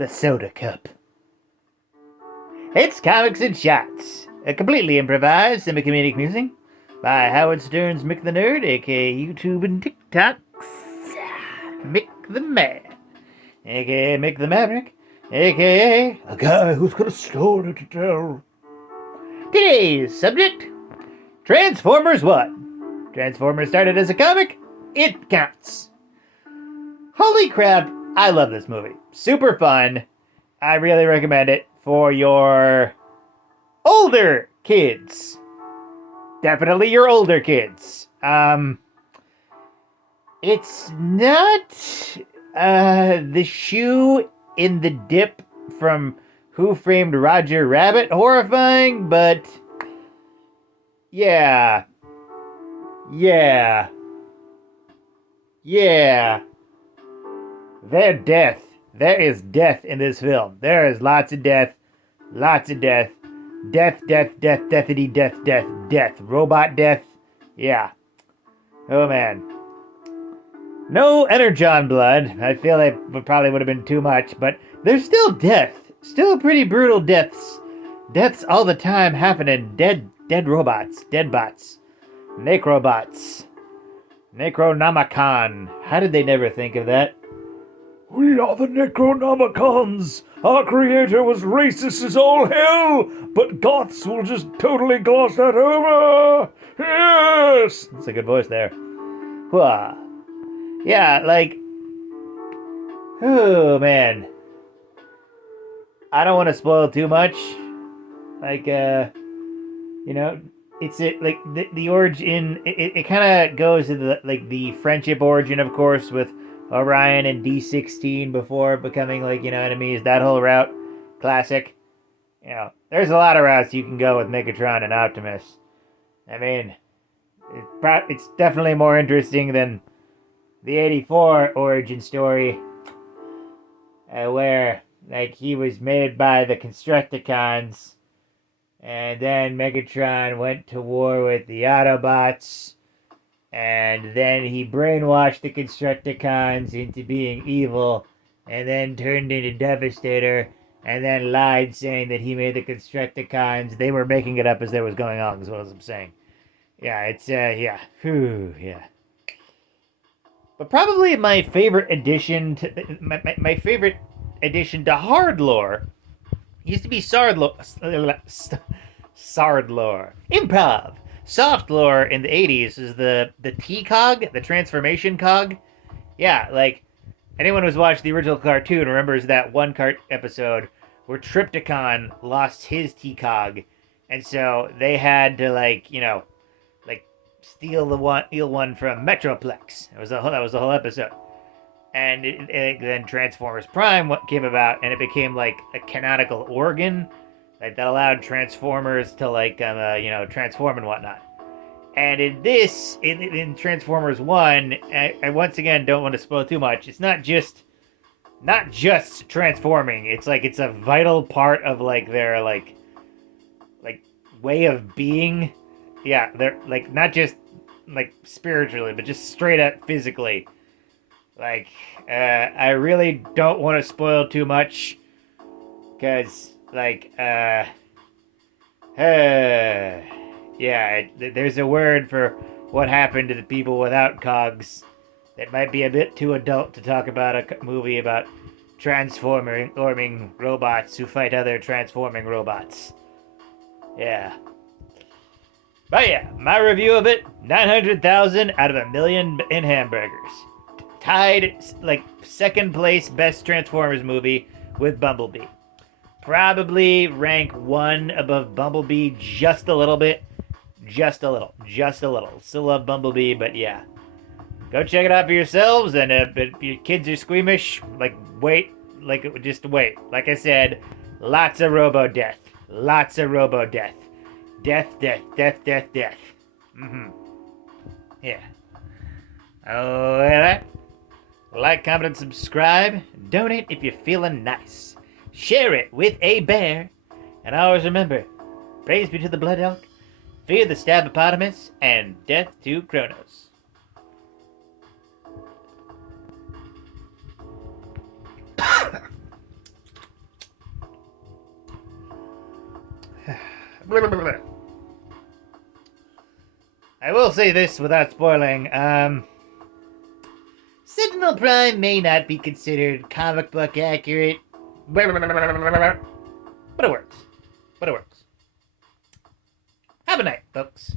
the soda cup. It's Comics and Shots, a completely improvised semi-comedic musing by Howard Stern's Mick the Nerd, aka YouTube and TikToks, Mick the Man, aka Mick the Maverick, aka a guy who's got a story to tell. Today's subject, Transformers 1. Transformers started as a comic, it counts. Holy crap, I love this movie. Super fun. I really recommend it for your older kids. Definitely your older kids. It's not the shoe in the dip from Who Framed Roger Rabbit horrifying, but yeah. There's death. There is death in this film. There is lots of death. Lots of death. Death, deathity, death. Robot death. Yeah. Oh, man. No Energon blood. I feel like it probably would have been too much, but there's still death. Still pretty brutal deaths. Deaths all the time happening. Dead robots. Dead bots. Necrobots. Necronomicon. How did they never think of that? We are the Necronomicons! Our creator was racist as all hell, but goths will just totally gloss that over! Yes! That's a good voice there. Whoa. Yeah, like... Oh, man. I don't want to spoil too much. Like, you know, it's like the origin, it kind of goes to the friendship origin, of course, with Orion and D16 before becoming, enemies. That whole route, classic. There's a lot of routes you can go with Megatron and Optimus. I mean, it's definitely more interesting than the 84 origin story, where, he was made by the Constructicons, and then Megatron went to war with the Autobots, and then he brainwashed the Constructicons into being evil, and then turned into Devastator, and then lied saying that he made the Constructicons. They were making it up as they was going on, is what I'm saying. Yeah, it's, yeah. Whew, yeah. But probably my favorite addition to, my favorite addition to hard lore used to be Sard lore. Improv. Soft lore in the 80s is the T-Cog, the transformation cog. Yeah, anyone who's watched the original cartoon remembers that one episode where Tripticon lost his T-Cog, and so they had to steal one from Metroplex. That was the whole episode. And then Transformers Prime came about, and it became a canonical organ that allowed Transformers to transform and whatnot. And in Transformers 1, I once again don't want to spoil too much. It's not just transforming. It's it's a vital part of their way of being. Yeah, they're not just spiritually, but just straight up physically. I really don't want to spoil too much, because yeah, there's a word for what happened to the people without cogs that might be a bit too adult to talk about a movie about transforming robots who fight other transforming robots. Yeah. But yeah, my review of it, 900,000 out of 1,000,000 in hamburgers. Tied, second place best Transformers movie with Bumblebee. Probably rank 1 above Bumblebee just a little bit. Just a little. Still love Bumblebee, but yeah. Go check it out for yourselves, and if your kids are squeamish, wait. Just wait. Like I said, lots of robo-death. Death. Mm-hmm. Yeah. Oh, yeah. Like, comment, and subscribe. Donate if you're feeling nice. Share it with a bear. And always remember, praise be to the Blood Elk, fear the Stabopotamus, and death to Kronos. I will say this without spoiling. Sentinel Prime may not be considered comic book accurate, but it works. But it works. Have a night, folks.